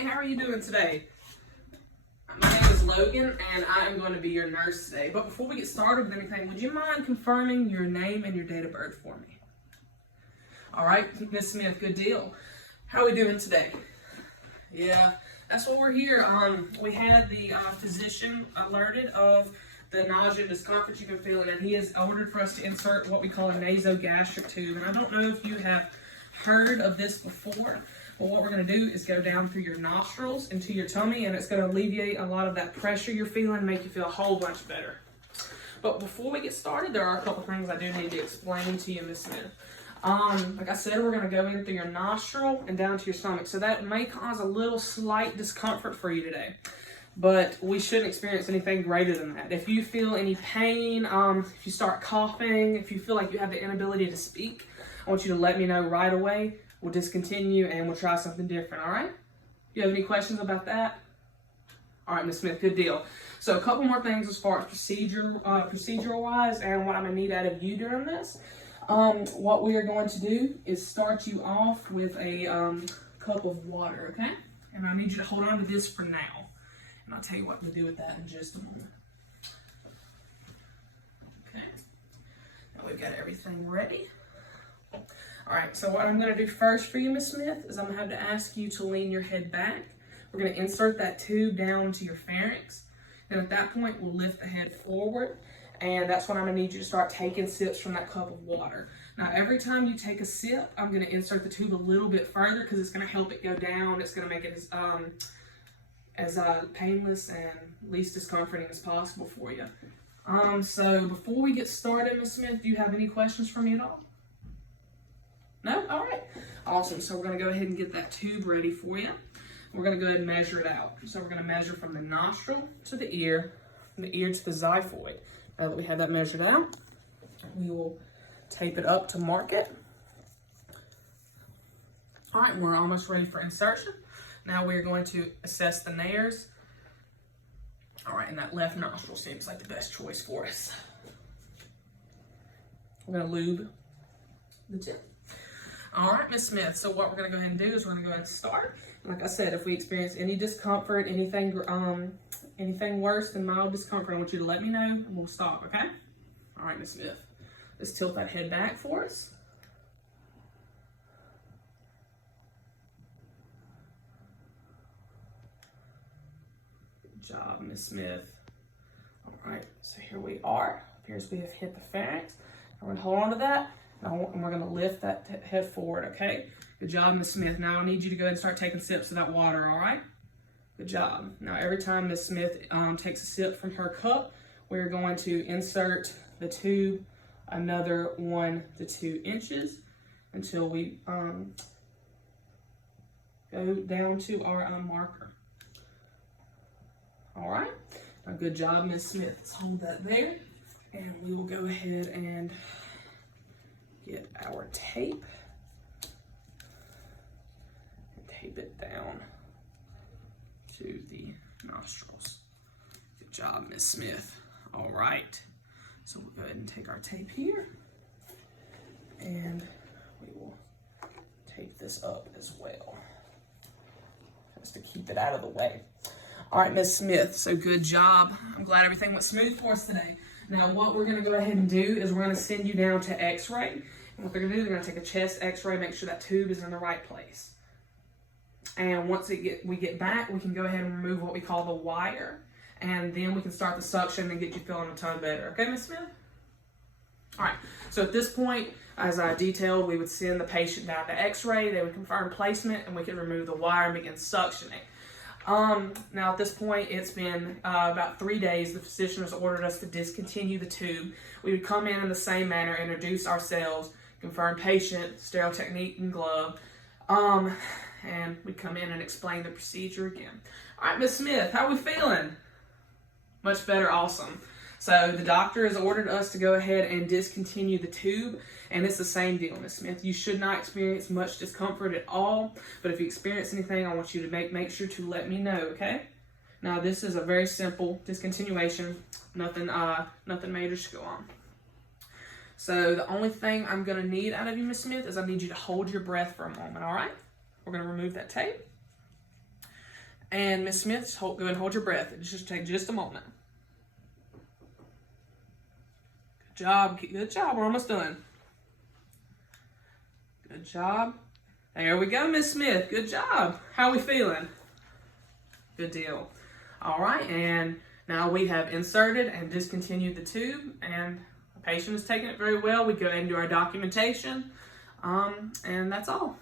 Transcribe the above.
Hi, how are you doing today? My name is Logan, and I am going to be your nurse today. But before we get started with anything, would you mind confirming your name and your date of birth for me? All right, Miss Smith, good deal. How are we doing today? Yeah, that's what we're here. We had the physician alerted of the nausea and discomfort you've been feeling, and he has ordered for us to insert what we call a nasogastric tube. And I don't know if you have heard of this before, but what we're going to do is go down through your nostrils into your tummy, and it's going to alleviate a lot of that pressure you're feeling, make you feel a whole bunch better. But before we get started, there are a couple things I do need to explain to you, Miss Smith. Like I said, we're going to go in through your nostril and down to your stomach, so that may cause a little slight discomfort for you today. But we shouldn't experience anything greater than that. If you feel any pain, if you start coughing, if you feel like you have the inability to speak, I want you to let me know right away. We'll discontinue and we'll try something different, all right? You have any questions about that? All right, Ms. Smith, good deal. So a couple more things as far as procedural-wise and what I'm going to need out of you during this. What we are going to do is start you off with a cup of water, okay? And I need you to hold on to this for now. And I'll tell you what to do with that in just a moment. Okay. Now we've got everything ready. All right, so what I'm going to do first for you, Miss Smith, is I'm going to have to ask you to lean your head back. We're going to insert that tube down to your pharynx. And at that point, we'll lift the head forward. And that's when I'm going to need you to start taking sips from that cup of water. Now, every time you take a sip, I'm going to insert the tube a little bit further because it's going to help it go down. It's going to make it as painless and least discomforting as possible for you. So before we get started, Miss Smith, do you have any questions for me at all? No? All right. Awesome. So we're going to go ahead and get that tube ready for you. We're going to go ahead and measure it out. So we're going to measure from the nostril to the ear, from the ear to the xiphoid. Now that we have that measured out, we will tape it up to mark it. All right, we're almost ready for insertion. Now we're going to assess the nares. All right, and that left nostril seems like the best choice for us. We're going to lube the tip. All right, Miss Smith, so what we're going to go ahead and do is we're going to go ahead and start. Like I said, if we experience any discomfort, anything worse than mild discomfort, I want you to let me know and we'll stop, okay? All right, Miss Smith, let's tilt that head back for us. Good job, Miss Smith. All right, so here we are. Appears we have hit the pharynx. I'm going to hold on to that. And we're going to lift that head forward, okay? Good job, Miss Smith. Now I need you to go ahead and start taking sips of that water, all right? Good job. Now every time Miss Smith takes a sip from her cup, we're going to insert the tube another 1 to 2 inches until we go down to our marker. All right? Now, good job, Miss Smith. Let's hold that there, and we will go ahead and get our tape and tape it down to the nostrils. Good job, Miss Smith. All right, so we'll go ahead and take our tape here and we will tape this up as well, just to keep it out of the way. All right, Miss Smith, so good job. I'm glad everything went smooth for us today. Now what we're gonna go ahead and do is we're gonna send you down to x-ray. And what they're gonna do, they're gonna take a chest x-ray, make sure that tube is in the right place. And once we get back, we can go ahead and remove what we call the wire. And then we can start the suction and get you feeling a ton better. Okay, Miss Smith? All right, so at this point, as I detailed, we would send the patient down to x-ray, they would confirm placement, and we could remove the wire and begin suctioning. Now at this point, it's been about 3 days. The physician has ordered us to discontinue the tube. We would come in the same manner, introduce ourselves, confirm patient, sterile technique and glove, and we'd come in and explain the procedure again. All right, Miss Smith, how are we feeling? Much better, awesome. So the doctor has ordered us to go ahead and discontinue the tube, and it's the same deal, Miss Smith. You should not experience much discomfort at all, but if you experience anything, I want you to make sure to let me know, okay? Now this is a very simple discontinuation, nothing major should go on. So the only thing I'm gonna need out of you, Miss Smith, is I need you to hold your breath for a moment, all right? We're gonna remove that tape. And Miss Smith, go ahead and hold your breath. It just take just a moment. Good job. Good job. We're almost done. Good job. There we go, Miss Smith. Good job. How are we feeling? Good deal. All right, and now we have inserted and discontinued the tube, and the patient is taking it very well. We go ahead and do our documentation, and that's all.